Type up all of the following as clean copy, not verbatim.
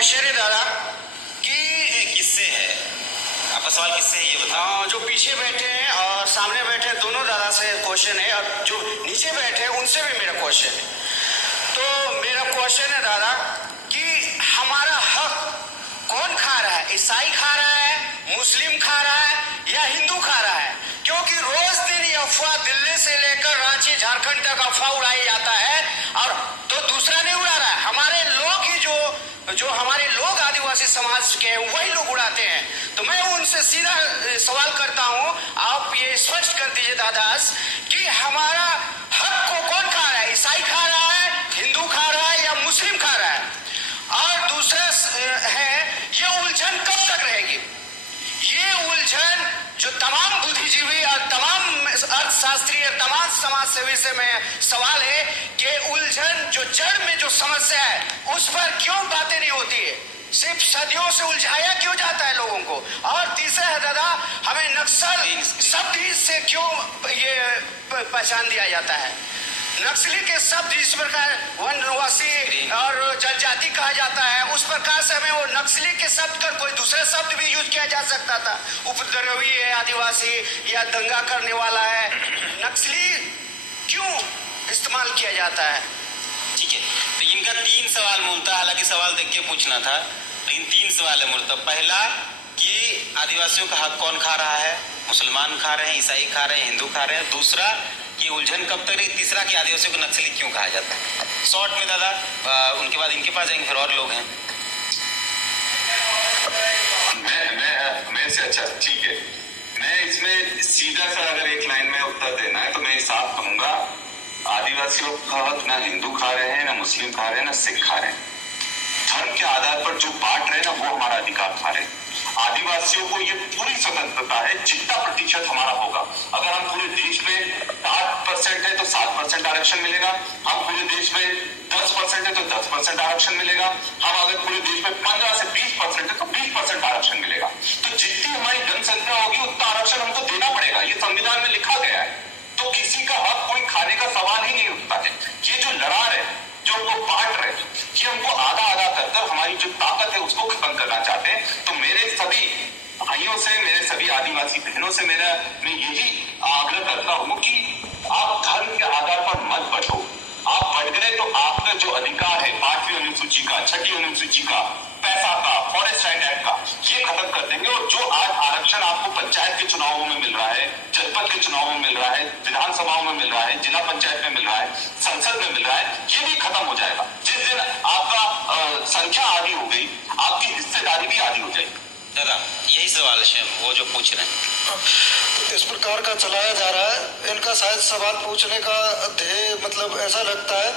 Question है दादा कि किससे है आपका सवाल? किससे है ये बताओ। जो पीछे बैठे हैं और सामने बैठे हैं दोनों दादा से क्वेश्चन है, और जो नीचे बैठे हैं उनसे भी मेरा क्वेश्चन है। तो मेरा क्वेश्चन है दादा कि हमारा हक कौन खा रहा है? ईसाई खा रहा है, मुस्लिम खा रहा है, या हिंदू खा रहा है? क्योंकि रोज दिन ये अफवाह दिल्ली से लेकर रांची झारखंड तक अफवाह उड़ाई जाता है, और तो दूसरा नहीं उड़ा रहा है, हमारे लोग ही जो हमारे लोग आदिवासी समाज के वही लोग उड़ाते हैं। तो मैं उनसे सीधा सवाल करता हूं, आप ये स्पष्ट कर दीजिए दादास कि हमारा हक को कौन खा रहा है? ईसाई खा रहा है, हिंदू खा रहा है, या मुस्लिम खा रहा है? और दूसरा है, ये उलझन कब तक रहेगी? ये उलझन जो तमाम बुद्धिजीवी और तमाम अर्थशास्त्री और तमाम समाज सेवी से मैं सवाल है कि उलझन जो जड़ में जो समस्या है उस पर क्यों बातें नहीं होती है? सिर्फ सदियों से उलझाया क्यों जाता है लोगों को? और तीसरा है दादा, हमें नक्सल शब्द से क्यों ये पहचान दिया जाता है? नक्सली के शब्द इस प्रकार वनवासी और जनजाति कहा जाता है, उस प्रकार से हमें वो नक्सली के शब्द कर कोई दूसरा शब्द भी यूज किया जा सकता था। उपद्रवी है आदिवासी, या दंगा करने वाला है। नक्सली क्यों इस्तेमाल किया जाता है? ठीक है, तो इनका 3 सवाल मूलतः, हालांकि सवाल देख के पूछना था, लेकिन 3 सवाल है मूलतः। पहला कि आदिवासियों का हक कौन खा रहा है? मुसलमान खा रहे हैं, ईसाई खा रहे हैं, हिंदू खा रहे हैं। दूसरा कि उलझन कब तक रही? तीसरा कि आदिवासियों को नक्सली क्यों कहा जाता है? शॉर्ट में दादा, उनके बाद इनके पास जाएंगे, फिर और लोग हैं। मैं से अच्छा, ठीक है। मैं इसमें सीधा सा अगर एक लाइन में उत्तर देना है तो मैं साफ कहूंगा, आदिवासियों का हक ना हिंदू खा रहे हैं, ना मुस्लिम खा रहे हैं, ना सिख खा रहे हैं। धर्म के आधार पर जो बांट रहे हैं ना, वो हमारा अधिकार खा रहे हैं। आदिवासियों को ये पूरी स्वतंत्रता है, जितना प्रतिशत हमारा होगा। अगर हम पूरे देश में 8% है तो 7% आरक्षण मिलेगा। हम पूरे देश में 10% है तो 10% आरक्षण मिलेगा। हम अगर पूरे देश में 15 से 20% है तो 20% आरक्षण मिलेगा। तो जितनी हमारी जनसंख्या होगी उतना आरक्षण हमको देना पड़ेगा, ये संविधान में लिखा गया है। तो किसी का हक कोई खाने का सवाल ही नहीं उठता है। ये जो लड़ा रहे, जो हमको बांट रहे, ये हमको आधा आधा कर हमारी जो ताकत है उसको खत्म करना चाहते हैं। तो मेरे सभी भाइयों से, मेरे सभी आदिवासी बहनों से मैं यही आग्रह करता हूं कि आप धर्म के आधार पर मत बंटो। आप बढ़ गए तो आपका जो अधिकार है 5वीं अनुसूची का, 6ठी अनुसूची का, पैसा का, फॉरेस्ट राइट एक्ट का, ये खत्म कर देंगे। और जो आज आरक्षण आपको पंचायत के चुनावों में मिल रहा है, जनपद के चुनावों में मिल रहा है, विधानसभाओं में मिल रहा है, जिला पंचायत में मिल रहा है, संसद में मिल रहा है, ये भी खत्म हो जाएगा। जिस दिन आपका संख्या आधी हो गई, आपकी हिस्सेदारी भी आधी हो जाएगी। दादा यही सवाल है वो जो पूछ रहे हैं, इस प्रकार का चलाया जा रहा है। इनका शायद सवाल पूछने का ध्येय मतलब ऐसा लगता है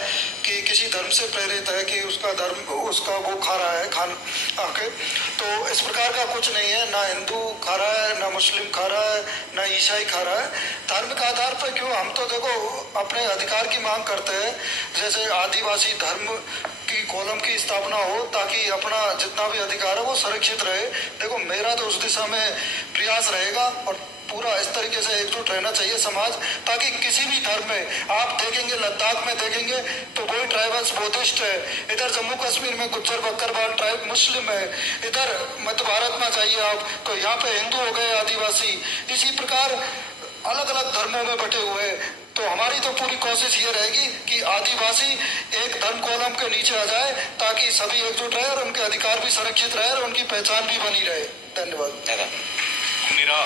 कि किसी धर्म से प्रेरित है कि उसका धर्म उसका वो खा रहा है खान आके। तो इस प्रकार का कुछ नहीं है, ना हिंदू खा रहा है, ना मुस्लिम खा रहा है, ना ईसाई खा रहा है। धार्मिक आधार पर क्यों? हम तो देखो अपने अधिकार की मांग करते हैं, जैसे आदिवासी धर्म की कॉलम की स्थापना हो ताकि अपना जितना भी अधिकार है वो सुरक्षित रहे। देखो मेरा तो उस दिशा में प्रयास रहेगा, और पूरा इस तरीके से एकजुट रहना चाहिए समाज, ताकि किसी भी धर्म में आप देखेंगे, लद्दाख में देखेंगे तो वही ट्राइबल्स बुद्धिस्ट है, इधर जम्मू कश्मीर में गुज्जर बकरवाल ट्राइब मुस्लिम है, इधर मध्य भारत में चाहिए आप तो यहाँ पे हिंदू हो गए, आदिवासी। इसी प्रकार अलग अलग धर्मों में बटे हुए। तो हमारी तो पूरी कोशिश ये रहेगी कि आदिवासी एक धर्म कॉलम के नीचे आ जाए ताकि सभी एकजुट रहे और उनके अधिकार भी सुरक्षित रहे और उनकी पहचान भी बनी रहे। धन्यवाद। मेरा